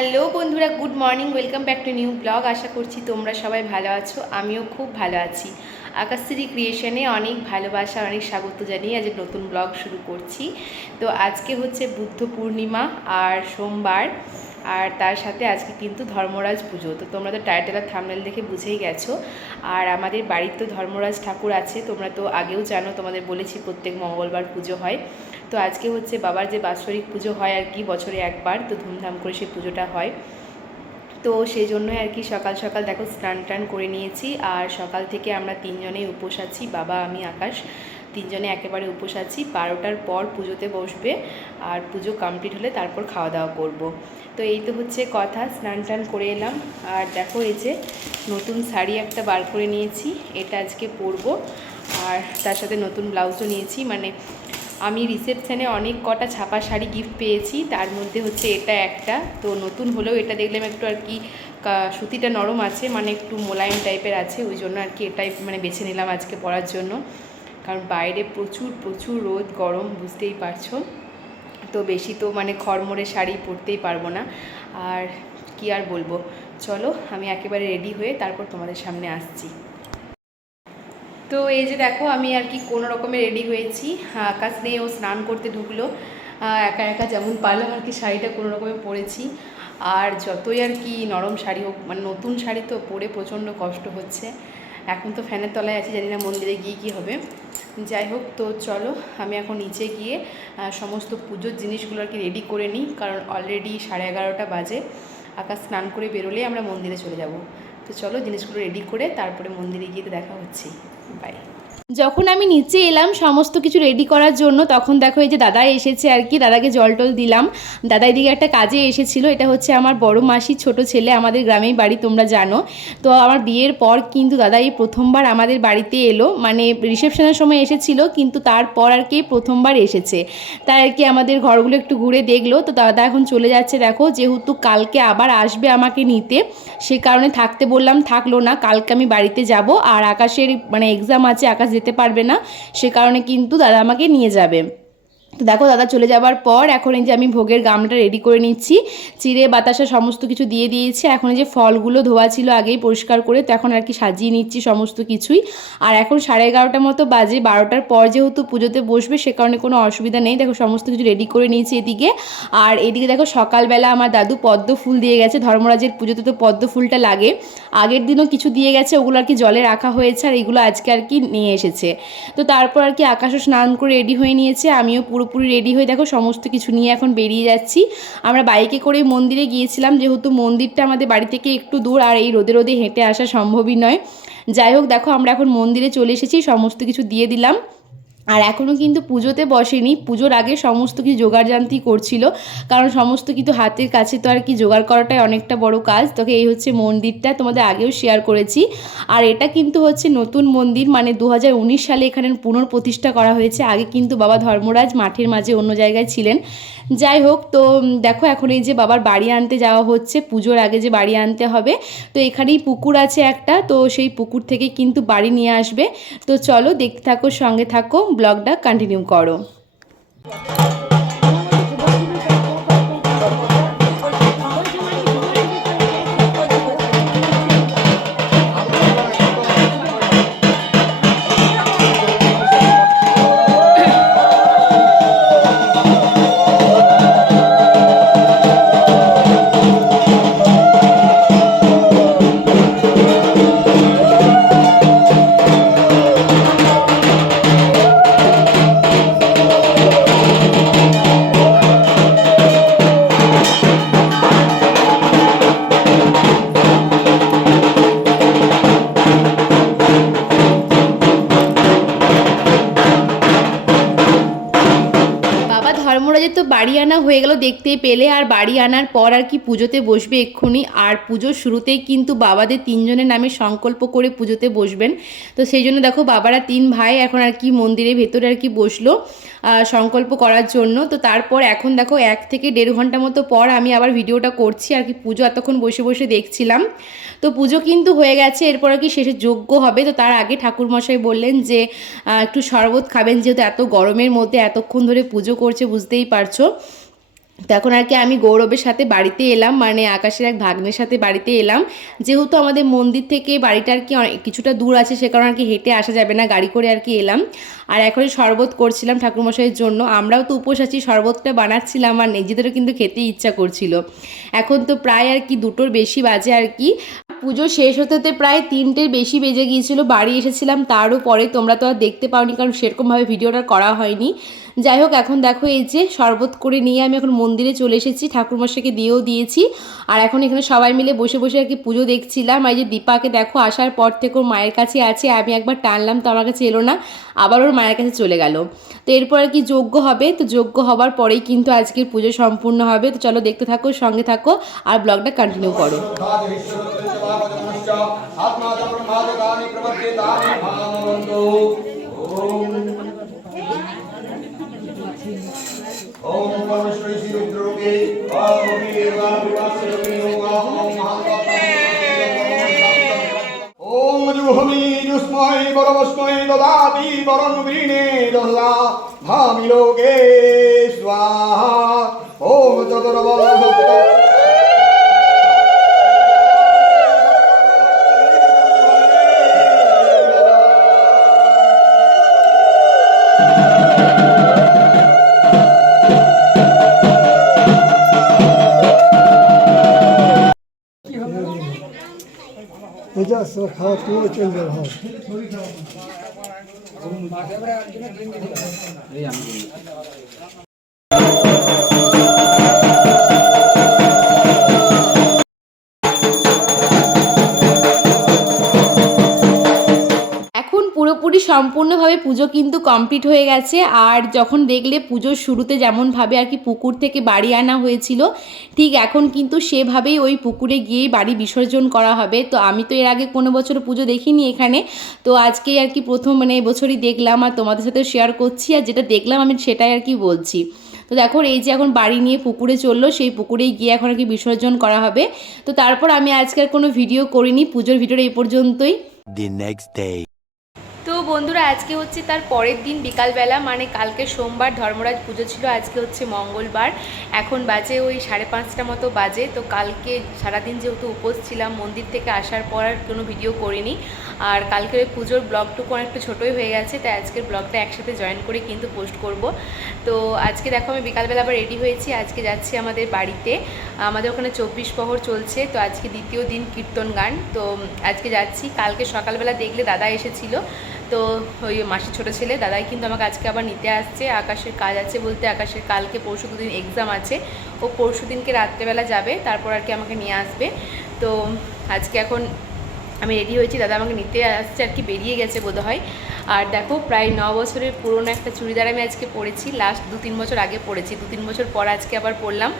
Hello বন্ধুরা, good morning. Welcome back to new blog. আশা করছি তোমরা সবাই ভালো আছো, আমিও খুব ভালো আছি। আকাশশ্রী ক্রিয়েশনে অনেক ভালোবাসা, অনেক স্বাগত জানিয়ে আজ নতুন ব্লগ শুরু করছি। তো আজকে হচ্ছে বুদ্ধ পূর্ণিমা আর সোমবার, আর তার সাথে আজকে কিন্তু ধর্মরাজ পুজো। তো তোমরা তো টাইটেল আর থাম্বনেল দেখে বুঝেই গেছো। আর আমাদের বাড়ির তো ধর্মরাজ ঠাকুর আছে, তোমরা তো আগেও জানো, তোমাদের বলেছি প্রত্যেক মঙ্গলবার পুজো হয়। তো আজকে হচ্ছে বাবার যে বাৎসরিক পুজো হয় আর কি, বছরে একবার, তো ধুমধাম করে সেই পুজোটা হয়। তো সেই জন্যই আর কি সকাল সকাল দেখো স্নান টান করে নিয়েছি। আর সকাল থেকে আমরা তিনজনেই উপোস আছি, বাবা, আমি, আকাশ, তিনজনে একেবারে উপোস আছি। 12টার পর পুজোতে বসবে, আর পুজো কমপ্লিট হলে তারপর খাওয়া দাওয়া করব। তো এই তো হচ্ছে কথা, স্নান টান করে এলাম। আর দেখো এই যে নতুন শাড়ি একটা বার করে নিয়েছি, এটা আজকে পরবো। আর তার সাথে নতুন ব্লাউজও নিয়েছি। মানে আমি রিসেপশানে অনেক কটা ছাপা শাড়ি গিফট পেয়েছি, তার মধ্যে হচ্ছে এটা একটা। তো নতুন হলেও এটা দেখলাম একটু আর কি সুতিটা নরম আছে, মানে একটু মোলায়েম টাইপের আছে, ওই জন্য আর কি এটাই মানে বেছে নিলাম আজকে পরার জন্য। কারণ বাইরে প্রচুর প্রচুর রোদ, গরম, বুঝতেই পারছো। তো বেশি তো মানে খড়মড়ে শাড়ি পরতেই পারবো না। আর কি আর বলবো, চলো আমি একেবারে রেডি হয়ে তারপর তোমাদের সামনে আসছি। তো এই যে দেখো আমি আর কি কোনো রকমে রেডি হয়েছি। আকাশ নিয়ে ও স্নান করতে ঢুকলো, একা একা যেমন পারলাম আর কি শাড়িটা কোনো রকমে পরেছি। আর যতই আর কি নরম শাড়ি হোক, মানে নতুন শাড়ি তো পরে প্রচণ্ড কষ্ট হচ্ছে। এখন তো ফ্যানের তলায় আছি, জানি না মন্দিরে গিয়ে কী হবে। যাই হোক, তো চলো আমি এখন নিচে গিয়ে সমস্ত পুজোর জিনিসগুলো আর কি রেডি করে নিই, কারণ অলরেডি 11:30 বাজে। আকাশ স্নান করে বেরোলেই আমরা মন্দিরে চলে যাব। তো চলো জিনিসগুলো রেডি করে তারপরে মন্দিরে গিয়ে দেখা হচ্ছে। বাই। যখন আমি নিচে এলাম সমস্ত কিছু রেডি করার জন্য, তখন দেখো এই যে দাদা এসেছে আর কি, দাদাকে জল টল দিলাম। দাদা এদিকে একটা কাজে এসেছিল, এটা হচ্ছে আমার বড় মাসির ছোট ছেলে, আমাদের গ্রামেই বাড়ি, তোমরা জানো। তো আমার বিয়ের পর কিন্তু দাদা এই প্রথমবার আমাদের বাড়িতে এলো, মানে রিসেপশনের সময় এসেছিল, কিন্তু তারপর আর কি প্রথমবার এসেছে। তাই আর কি আমাদের ঘরগুলো একটু ঘুরে দেখলো। তো দাদা এখন চলে যাচ্ছে, দেখো যেহেতু কালকে আবার আসবে আমাকে নিতে, সে কারণে থাকতে বললাম, থাকলো না। কালকে আমি বাড়িতে যাব, আর আকাশের মানে এক্সাম আছে, আকাশ যেতে পারবে না, সে কারণে কিন্তু দাদা আমাকে নিয়ে যাবে। তো দেখো দাদা চলে যাবার পর এখন এই যে আমি ভোগের গামলাটা রেডি করে নিচ্ছি, চিড়ে বাতাসা সমস্ত কিছু দিয়ে দিয়েছি। এখন এই যে ফলগুলো ধোয়া ছিল আগেই পরিষ্কার করে, তো এখন আর কি সাজিয়ে নিচ্ছি সমস্ত কিছুই। আর এখন 11:30 মতো বাজে, 12টার পর যেহেতু পুজোতে বসবে, সে কারণে কোনো অসুবিধা নেই। দেখো সমস্ত কিছু রেডি করে নিয়েছি এদিকে। আর এদিকে দেখো সকালবেলা আমার দাদু পদ্ম ফুল দিয়ে গেছে, ধর্মরাজের পুজোতে তো পদ্ম ফুলটা লাগে। আগের দিনও কিছু দিয়ে গেছে, ওগুলো আর কি জলে রাখা হয়েছে, আর এগুলো আজকে আর কি নিয়ে এসেছে। তো তারপর আর কি আকাশও স্নান করে রেডি হয়ে নিয়েছে, আমিও পুরোপুরি রেডি হয়ে দেখো সমস্ত কিছু নিয়ে এখন বেরিয়ে যাচ্ছি। আমরা বাইকে করে মন্দিরে গিয়েছিলাম, যেহেতু মন্দিরটা আমাদের বাড়ি থেকে একটু দূর, আর এই রোদে রোদে হেঁটে আসা সম্ভবই নয়। যাই হোক, দেখো আমরা এখন মন্দিরে চলে এসেছি, সমস্ত কিছু দিয়ে দিলাম। আর এখনও কিন্তু পুজোতে বসেনি, পুজোর আগে সমস্ত কিছু জোগাড়জান্তি করছিল, কারণ সমস্ত কিছু হাতের কাছে তো আর কি জোগাড় করাটাই অনেকটা বড় কাজ। তোকে এই হচ্ছে মন্দিরটা, তোমাদের আগেও শেয়ার করেছি। আর এটা কিন্তু হচ্ছে নতুন মন্দির, মানে 2019 সালে এখানে পুনঃপ্রতিষ্ঠা করা হয়েছে। আগে কিন্তু বাবা ধর্মরাজ মাঠের মাঝে অন্য জায়গায় ছিলেন। যাই হোক, তো দেখো এখন এই যে বাবার বাড়ি আনতে যাওয়া হচ্ছে, পুজোর আগে যে বাড়ি আনতে হবে। তো এখানেই পুকুর আছে একটা, তো সেই পুকুর থেকে কিন্তু বাড়ি নিয়ে আসবে। তো চলো দেখতে থাকো, সঙ্গে থাকো, ব্লগটা কন্টিনিউ করো। ধর্মরাজের তো বাড়ি আনা হয়ে গেল দেখতেই পেলে, আর বাড়ি আনার পর আর কি পুজোতে বসবে এক্ষুনি। আর পুজোর শুরুতেই কিন্তু বাবাদের তিনজনের নামে সংকল্প করে পুজোতে বসবেন। তো সেই জন্য দেখো বাবারা 3 ভাই এখন আর কি মন্দিরের ভেতরে আর কি বসলো সংকল্প করার জন্য। তো তারপর এখন দেখো 1 থেকে 1.5 ঘন্টা মতো পর আমি আবার ভিডিওটা করছি আর কি, পুজো এতক্ষণ বসে বসে দেখছিলাম। তো পুজো কিন্তু হয়ে গেছে, এরপর আর কি শেষে যজ্ঞ হবে। তো তার আগে ঠাকুরমশাই বললেন যে একটু শরবত খাবেন, যেহেতু এত গরমের মধ্যে এতক্ষণ ধরে পুজো করছে, বুঝতেই পারছো। তো এখন আর কি আমি গৌরবের সাথে বাড়িতে এলাম, মানে আকাশের এক ভাগ্নের সাথে বাড়িতে এলাম। যেহেতু আমাদের মন্দির থেকে বাড়িটা আর কি কিছুটা দূর আছে, সে কারণে আর কি হেঁটে আসা যাবে না, গাড়ি করে আর কি এলাম। আর এখনই শরবত করছিলাম ঠাকুরমশাইয়ের জন্য। আমরাও তো উপোস আছি, শরবতটা বানাচ্ছিলাম আর নিজেদেরও কিন্তু খেতে ইচ্ছা করছিল। এখন তো প্রায় আর কি 2টোর বেশি বাজে আর কি। পুজো শেষ হতে হতে প্রায় 3টের বেশি বেজে গিয়েছিল। বাড়ি এসেছিলাম তারও পরে, তোমরা তো আর দেখতে পাওনি কারণ সেরকমভাবে ভিডিওটা করা হয়নি। যাই হোক, এখন দেখো এই যে শরবত করে নিয়ে আমি এখন মন্দিরে চলে এসেছি, ঠাকুরমশাইকে দিয়েও দিয়েছি। আর এখন এখানে সবাই মিলে বসে বসে আর কি পুজো দেখছিলাম। আর এই যে দীপাকে দেখো আসার পর থেকে ওর মায়ের কাছে আছে, আমি একবার টানলাম তো আমার কাছে এলো না, আবার ওর মায়ের কাছে চলে গেল। তো এরপর আর কি যজ্ঞ হবে, তো যজ্ঞ হবার পরেই কিন্তু আজকের পুজো সম্পূর্ণ হবে। তো চলো দেখতে থাকো, সঙ্গে থাকো আর ব্লগটা কন্টিনিউ করো। ओम परमेश्वरी श्री रुद्रोगे ओम वीरवान विवासलोके ओम जुहमी जुस्मय बरमस्मय ददाति वरं वीणे दहला धामि लोके स्वाहा ओम चतुर्बल খাওয়া তুলে চলবে ভাব পুরোপুরি সম্পূর্ণভাবে পুজো কিন্তু কমপ্লিট হয়ে গেছে। আর যখন দেখলে পুজোর শুরুতে যেমনভাবে আর কি পুকুর থেকে বাড়ি আনা হয়েছিল, ঠিক এখন কিন্তু সেভাবেই ওই পুকুরে গিয়েই বাড়ি বিসর্জন করা হবে। তো আমি তো এর আগে কোনো বছর পুজো দেখিনি এখানে, তো আজকে আর কি প্রথম মানে এবছরই দেখলাম আর তোমাদের সাথে শেয়ার করছি। আর যেটা দেখলাম আমি সেটাই আর কি বলছি। তো দেখো এই যে এখন বাড়ি নিয়ে পুকুরে চললো, সেই পুকুরেই গিয়ে এখন আর কি বিসর্জন করা হবে। তো তারপর আমি আজকে আর কোনো ভিডিও করিনি, পুজোর ভিডিওটা এই পর্যন্তই। তো বন্ধুরা, আজকে হচ্ছে তার পরের দিন বিকালবেলা, মানে কালকে সোমবার ধর্মরাজ পুজো ছিল, আজকে হচ্ছে মঙ্গলবার। এখন বাজে ওই 5:30 মতো বাজে। তো কালকে সারাদিন যেহেতু উপোস ছিলাম, মন্দির থেকে আসার পর আর কোনো ভিডিও করিনি। আর কালকের পুজোর ব্লগটুকু অনেকটা ছোটোই হয়ে গেছে, তাই আজকের ব্লগটা একসাথে জয়েন করে কিন্তু পোস্ট করব। তো আজকে দেখো আমি বিকালবেলা আবার রেডি হয়েছি, আজকে যাচ্ছি আমাদের বাড়িতে। আমাদের ওখানে 24 প্রহর চলছে, তো আজকে দ্বিতীয় দিন কীর্তন গান। তো আজকে যাচ্ছি। কালকে সকালবেলা দেখলে দাদা এসেছিল, তো ওই মাসির ছোটো ছেলে দাদাই কিন্তু আমাকে আজকে আবার নিতে আসছে। আকাশের কাজ আছে বলতে, আকাশের কালকে পরশু দুদিন এক্সাম আছে, ও পরশু দিনকে রাত্রেবেলা যাবে, তারপর আর কি আমাকে নিয়ে আসবে। তো আজকে এখন আমি রেডি হয়েছি, দাদা আমাকে নিতে আসছে আর কি, বেরিয়ে গেছে বোধহয়। আর দেখো প্রায় 9 বছরের পুরনো একটা চুড়িদার আমি আজকে পরেছি, লাস্ট 2-3 বছর আগে পরেছি, 2-3 বছর পর আজকে আবার পরলাম।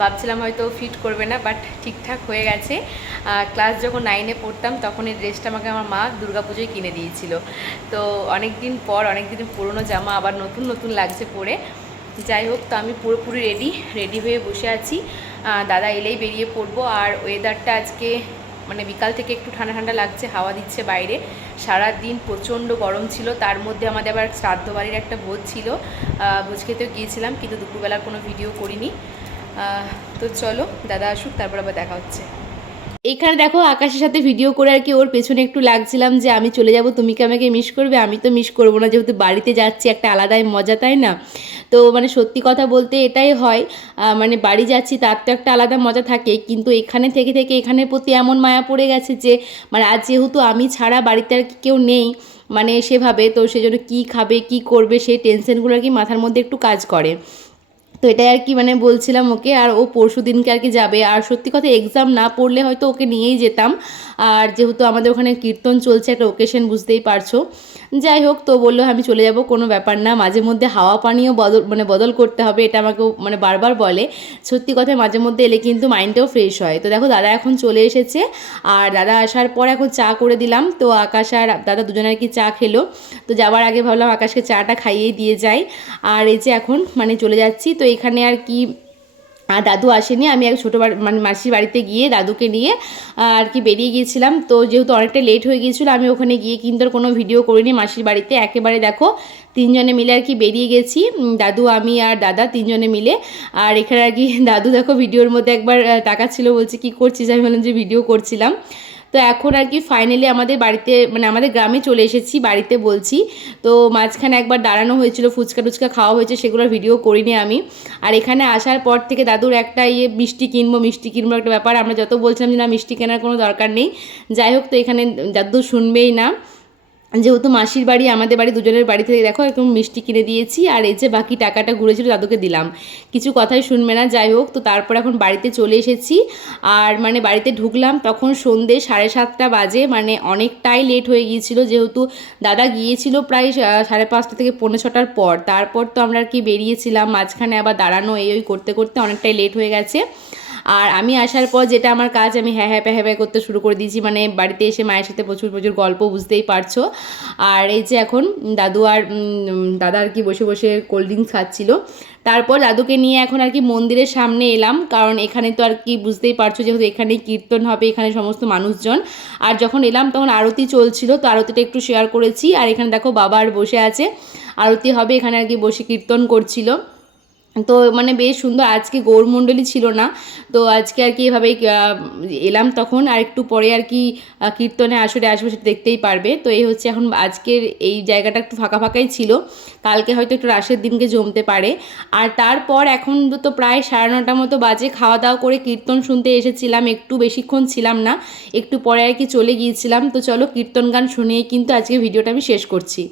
ভাবছিলাম হয়তো ফিট করবে না, বাট ঠিকঠাক হয়ে গেছে। ক্লাস যখন 9-এ পড়তাম তখন এই ড্রেসটা আমাকে আমার মা দুর্গাপুজোয় কিনে দিয়েছিল। তো অনেক দিন পর, অনেক দিনের পুরনো জামা আবার নতুন নতুন লাগছে পরে। যাই হোক, তো আমি পুরোপুরি রেডি হয়ে বসে আছি, দাদা এলেই বেরিয়ে পড়বো। আর ওয়েদারটা আজকে মানে বিকাল থেকে একটু ঠান্ডা ঠান্ডা লাগছে, হাওয়া দিচ্ছে বাইরে। সারা দিন প্রচণ্ড গরম ছিল, তার মধ্যে আমাদের আবার শ্রাদ্ধ বাড়ির একটা ভোজ ছিল, ভোজ খেতেও গিয়েছিলাম, কিন্তু দুপুরবেলার কোনো ভিডিও করিনি। তো চলো দাদা আসুক, তারপর আবার দেখা হচ্ছে। এখানে দেখো আকাশের সাথে ভিডিও করে আর কি ওর পেছনে একটু লাগছিলাম যে আমি চলে যাব, তুমি কি আমাকে মিস করবে? আমি তো মিস করবো না, যেহেতু বাড়িতে যাচ্ছি, একটা আলাদাই মজা, তাই না? তো মানে সত্যি কথা বলতে এটাই হয়, মানে বাড়ি যাচ্ছি তার তো একটা আলাদা মজা থাকে, কিন্তু এখানে থেকে থেকে এখানের প্রতি এমন মায়া পড়ে গেছে যে মানে আজ যেহেতু আমি ছাড়া বাড়িতে আর কি কেউ নেই মানে সেভাবে, তো সেজন্য কী খাবে কী করবে সেই টেনশনগুলো আর কি মাথার মধ্যে একটু কাজ করে। তো এটাই আর কি মানে বলছিলাম ওকে। আর ও পরশু দিনকে আর কি যাবে। আর সত্যি কথা এক্সাম না পড়লে হয়তো ওকে নিয়েই যেতাম, আর যেহেতু আমাদের ওখানে কীর্তন চলছে, একটা ওকেশন বুঝতেই পারছো। যাই হোক, তো বললো আমি চলে যাব, কোনো ব্যাপার না, মাঝে মধ্যে হাওয়া পানিও বদল করতে হবে, এটা আমাকেও মানে বারবার বলে। সত্যি কথা মাঝে মধ্যে এলে কিন্তু মাইন্ডটাও ফ্রেশ হয়। তো দেখো দাদা এখন চলে এসেছে, আর দাদা আসার পর এখন চা করে দিলাম। তো আকাশ আর দাদা দুজনে আর কি চা খেলো। তো যাওয়ার আগে ভাবলাম আকাশকে চাটা খাইয়েই দিয়ে যাই। আর এই যে এখন মানে চলে যাচ্ছি। তো এখানে আর কি আর দাদু আসেনি, আমি এক ছোটো মানে মাসির বাড়িতে গিয়ে দাদুকে নিয়ে আর কি বেরিয়ে গিয়েছিলাম। তো যেহেতু অনেকটা লেট হয়ে গিয়েছিলো, আমি ওখানে গিয়ে কিন্তু আর কোনো ভিডিও করিনি মাসির বাড়িতে। একেবারে দেখো 3 জনে মিলে আর কি বেরিয়ে গেছি, দাদু, আমি আর দাদা 3 জনে মিলে। আর এখানে আর কি দাদু দেখো ভিডিওর মধ্যে একবার তাকাচ্ছিল, বলছে কী করছিস, আমি বললাম যে ভিডিও করছিলাম। তো এখন আর কি ফাইনালি আমাদের বাড়িতে মানে আমাদের গ্রামে চলে এসেছি, বাড়িতে বলছি। তো মাঝখানে একবার দাঁড়ানো হয়েছিল, ফুচকা টুচকা খাওয়া হয়েছে, সেগুলোর ভিডিও করিনি আমি। আর এখানে আসার পর থেকে দাদুর একটা মিষ্টি কিনবো একটা ব্যাপার, আমরা যত বলছিলাম যে না মিষ্টি কেনার কোনো দরকার নেই। যাই হোক, তো এখানে দাদু শুনবেই না, যেহেতু মাসির বাড়ি আমাদের বাড়ি দুজনের বাড়ি থেকে দেখো একদম মিষ্টি কিনে দিয়েছি। আর এই যে বাকি টাকাটা ঘুরেছিল দাদুকে দিলাম, কিছু কথাই শুনবে না। যাই হোক, তো তারপর এখন বাড়িতে চলে এসেছি। আর মানে বাড়িতে ঢুকলাম তখন সন্ধ্যে 7:30 বাজে, মানে অনেকটাই লেট হয়ে গিয়েছিল, যেহেতু দাদা গিয়েছিল প্রায় 5:30 থেকে 5:45 পর। তারপর তো আমরা আর কি বেরিয়েছিলাম, মাঝখানে আবার দাঁড়ানো এই করতে করতে অনেকটাই লেট হয়ে গেছে। আর আমি আসার পর যেটা আমার কাজ, আমি হ্যাঁ হ্যাঁ করতে শুরু করে দিয়েছি, মানে বাড়িতে এসে মায়ের সাথে প্রচুর গল্প, বুঝতেই পারছো। আর এই যে এখন দাদু আর দাদা আর কি বসে বসে কোল্ড ড্রিঙ্কস খাচ্ছিল। তারপর দাদুকে নিয়ে এখন আর কি মন্দিরের সামনে এলাম, কারণ এখানে তো আর কি বুঝতেই পারছো, যেহেতু এখানেই কীর্তন হবে, এখানে সমস্ত মানুষজন। আর যখন এলাম তখন আরতি চলছিল, তো আরতিটা একটু শেয়ার করেছি। আর এখানে দেখো বাবা আর বসে আছে, আরতি হবে, এখানে আর কি বসে কীর্তন করছিল। তো মানে বেশ সুন্দর, আজকে গৌরমণ্ডলী ছিল না, তো আজকে আর কি এভাবেই এলাম তখন। আর একটু পরে আর কি কীর্তনে আসরে আসবে, সেটা দেখতেই পারবে। তো এই হচ্ছে এখন আজকের এই জায়গাটা একটু ফাঁকাই ছিল, কালকে হয়তো একটু রাসের দিনকে জমতে পারে। আর তারপর এখন তো প্রায় 9:30 মতো বাজে, খাওয়া দাওয়া করে কীর্তন শুনতে এসেছিলাম, একটু বেশিক্ষণ ছিলাম না, একটু পরে আর কি চলে গিয়েছিলাম। তো চলো কীর্তন গান শুনিয়ে কিন্তু আজকে ভিডিওটা আমি শেষ করছি।